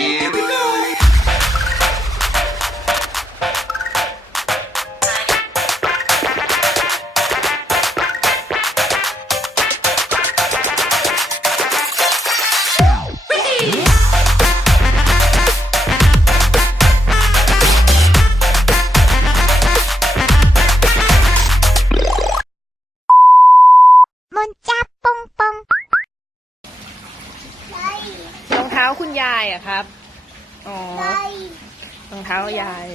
Here we go. มนจับปองปองรองเท้าคุณยายอะครับ อ๋อ รองเท้ายาย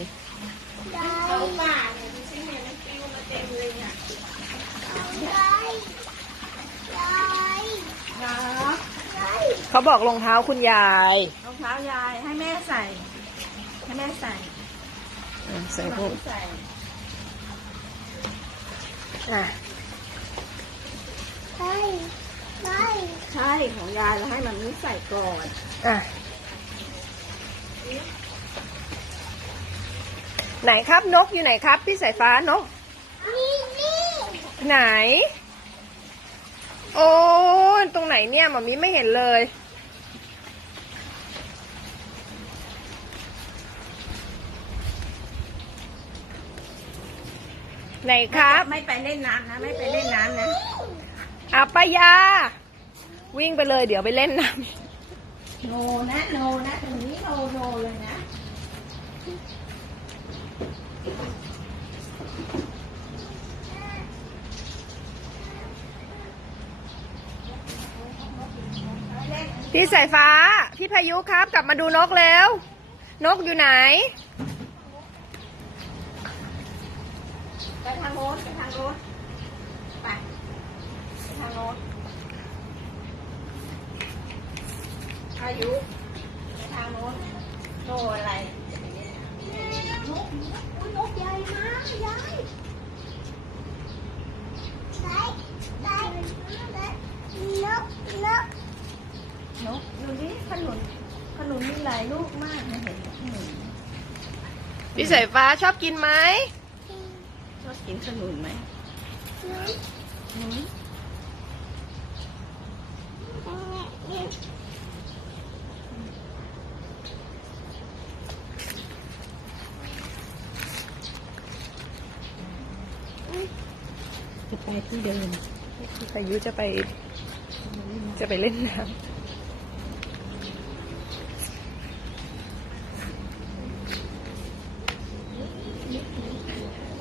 เขาบอกรองเท้าคุณยายรองเท้ายายให้แม่ใส่ให้แม่ใส่ใส่พวกใส่ใช่ของยายเราให้มันนี้ใส่ก่อนไหนครับนกอยู่ไหนครับพี่สายฟ้านกไหนโอ้ตรงไหนเนี่ยหมอมีไม่เห็นเลยไหนครับไม่ไปเล่นน้ำนะไม่ไปเล่นน้ำนะป้ายาวิ่งไปเลยเดี๋ยวไปเล่นน้ำโนนะตรงนี้โนเลยนะพี่สายฟ้าพี่พายุครับกลับมาดูนกแล้วนกอยู่ไหนไปทางโน้นไปทางโน้นไปทางโน้นอายุไปทางโน้นโนอะไรนกใหญ่มากยายนกดูดิขนุนมีหลายลูกมากนะเห็นพี่สายฟ้าชอบกินไหมชอบกินขนุนไหมจะไปที่เดิมพายุจะไปเล่นน้ำ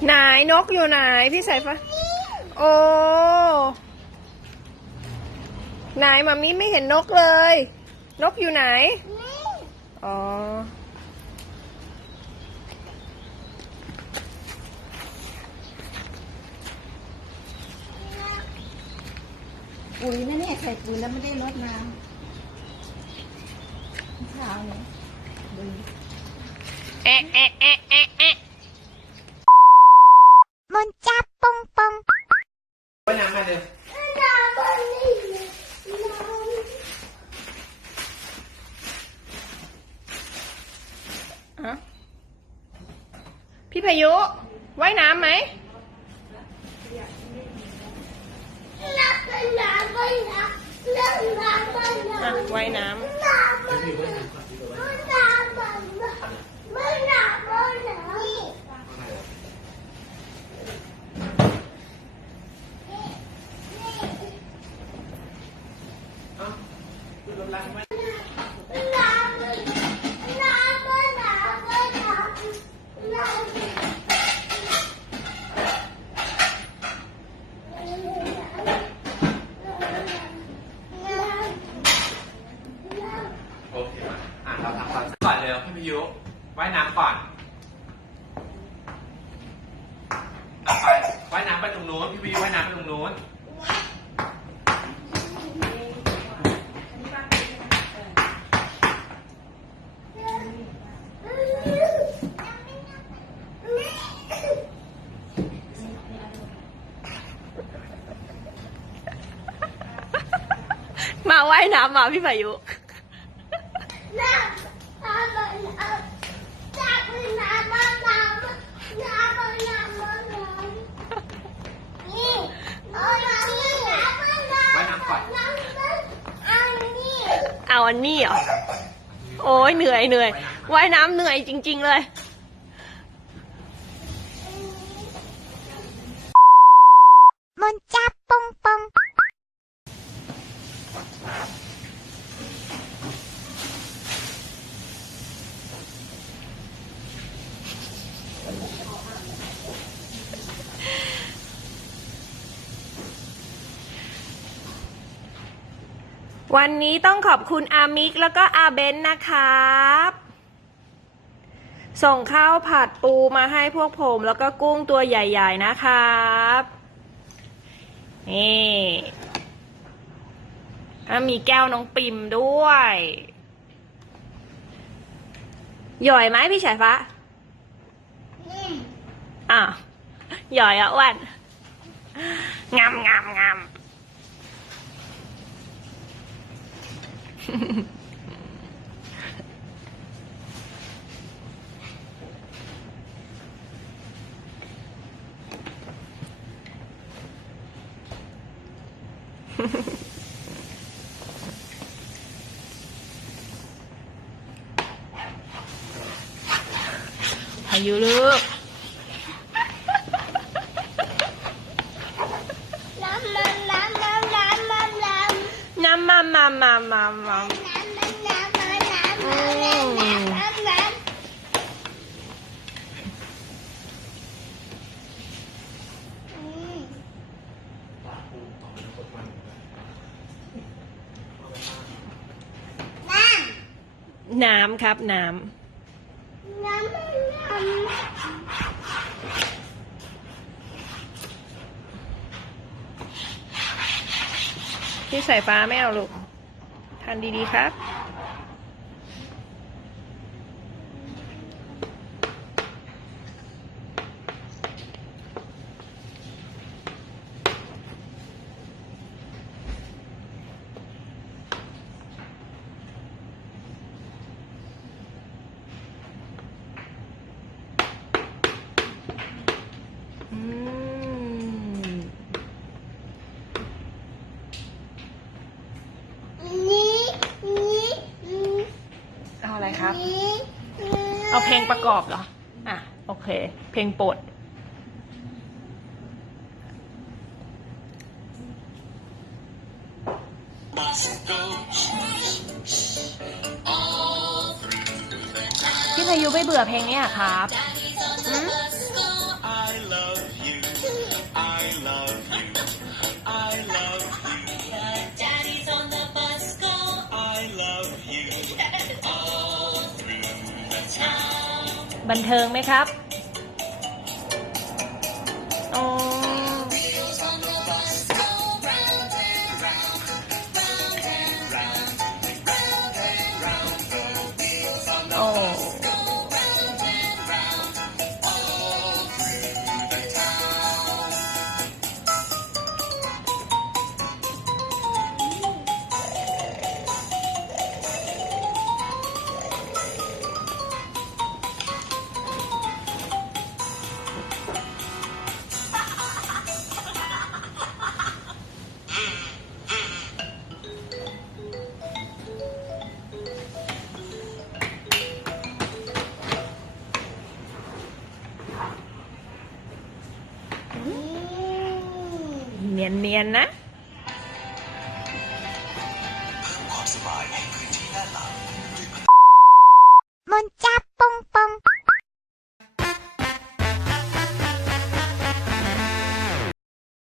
ไหนนกอยู่ไหนพี่สายฟ้าโอ้ไหนมามีไม่เห็นนกเลยนกอยู่ไหนอ๋อปุ๋ยนะเนี่ยใส่ปุ๋ยแล้วไม่ได้รดน้ำขาวเนี่ยดูมนจับปองปองไปน้ำมาเดี๋ยวพี่พายุว่ายน้ำไหมว่ายน้ำโอเคมาเราทำความก่อนเร็วพี่พายุว่ายน้ำก่อนไปว่ายน้ำไปตรงนู้นพี่พายุว่ายน้ำไปตรงนู้นมาว่ายน้ำมาพี่พายุว่ายน้ำก่อนเอาอันนี้เหรอ โอ้ยเหนื่อยเหนื่อยว่ายน้ำเหนื่อยจริง ๆเลย 문자 뽕뽕วันนี้ต้องขอบคุณอามิกแล้วก็อาเบนนะครับ ส่งข้าวผัดปูมาให้พวกผมแล้วก็กุ้งตัวใหญ่ๆนะครับนี่แล้วมีแก้วน้องปิมด้วยหย่อยไหมพี่ฉายฟ้าอ่ะหย่อยอ่ะอ้วนงามงามงาม พายุลูก น้ำมาน้ำครับน้ำที่ใส่ฟ้าไม่เอาลูกทานดีๆครับเอาอะไรครับ เอาเพลงประกอบเหรอ อ่ะ โอเค เพลงโปรดพี่พายุไม่เบื่อเพลงนี้อ่ะครับบันเทิงไหมครับอ๋อโอ้เนียนๆนะ